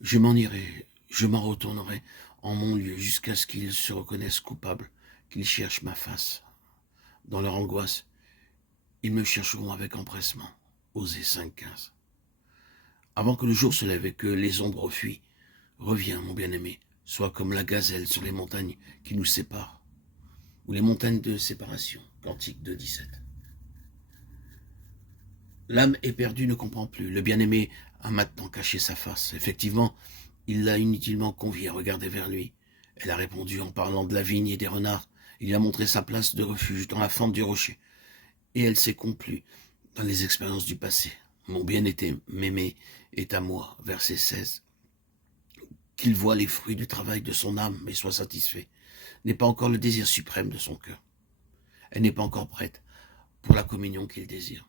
Je m'en irai, je m'en retournerai en mon lieu jusqu'à ce qu'ils se reconnaissent coupables, qu'ils cherchent ma face. Dans leur angoisse, ils me chercheront avec empressement. Osée 5,15. Avant que le jour se lève et que les ombres fuient, reviens, mon bien-aimé, sois comme la gazelle sur les montagnes qui nous séparent, ou les montagnes de séparation. Cantique 2,17. L'âme éperdue ne comprend plus. Le bien-aimé a maintenant caché sa face. Effectivement, il l'a inutilement conviée à regarder vers lui. Elle a répondu en parlant de la vigne et des renards. Il lui a montré sa place de refuge dans la fente du rocher. Et elle s'est complue dans les expériences du passé. Mon bien-aimé est à moi, verset 16. Qu'il voie les fruits du travail de son âme et soit satisfait, n'est pas encore le désir suprême de son cœur. Elle n'est pas encore prête pour la communion qu'il désire.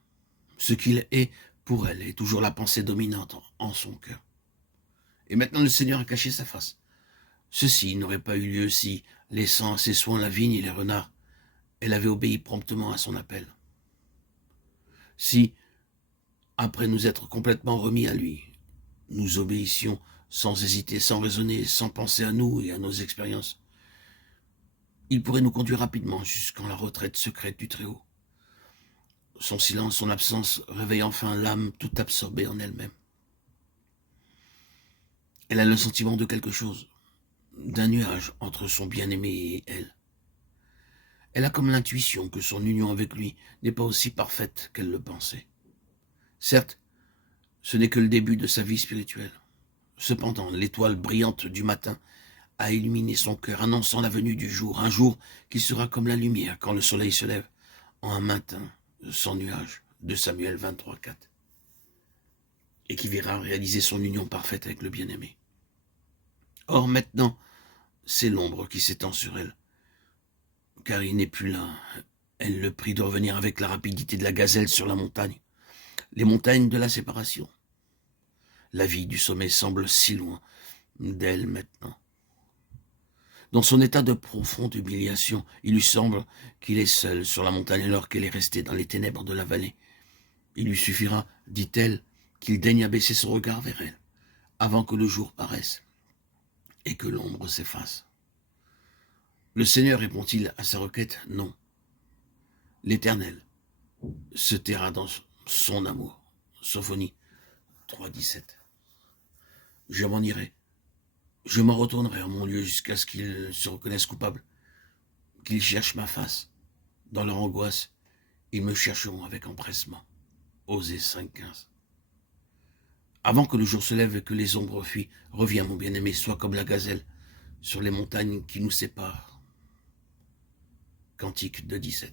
Ce qu'il est pour elle est toujours la pensée dominante en son cœur. Et maintenant le Seigneur a caché sa face. Ceci n'aurait pas eu lieu si, laissant à ses soins la vigne et les renards, elle avait obéi promptement à son appel. Si, après nous être complètement remis à lui, nous obéissions sans hésiter, sans raisonner, sans penser à nous et à nos expériences, il pourrait nous conduire rapidement jusqu'en la retraite secrète du Très-Haut. Son silence, son absence réveille enfin l'âme tout absorbée en elle-même. Elle a le sentiment de quelque chose, d'un nuage entre son bien-aimé et elle. Elle a comme l'intuition que son union avec lui n'est pas aussi parfaite qu'elle le pensait. Certes, ce n'est que le début de sa vie spirituelle. Cependant, l'étoile brillante du matin a illuminé son cœur, annonçant la venue du jour, un jour qui sera comme la lumière quand le soleil se lève, en un matin sans nuage, de Samuel 23,4, et qui verra réaliser son union parfaite avec le bien-aimé. Or maintenant, c'est l'ombre qui s'étend sur elle, car il n'est plus là. Elle le prie de revenir avec la rapidité de la gazelle sur la montagne, les montagnes de la séparation. La vie du sommet semble si loin d'elle maintenant. Dans son état de profonde humiliation, il lui semble qu'il est seul sur la montagne alors qu'elle est restée dans les ténèbres de la vallée. Il lui suffira, dit-elle, qu'il daigne abaisser son regard vers elle, avant que le jour paraisse et que l'ombre s'efface. Le Seigneur répond-il à sa requête? Non. L'Éternel se taira dans son amour. Sophonie 3,17. Je m'en irai. Je m'en retournerai en mon lieu jusqu'à ce qu'ils se reconnaissent coupables, qu'ils cherchent ma face. Dans leur angoisse, ils me chercheront avec empressement. Osée 5,15. Avant que le jour se lève et que les ombres fuient, reviens, mon bien-aimé, sois comme la gazelle sur les montagnes qui nous séparent. Cantique 2,17.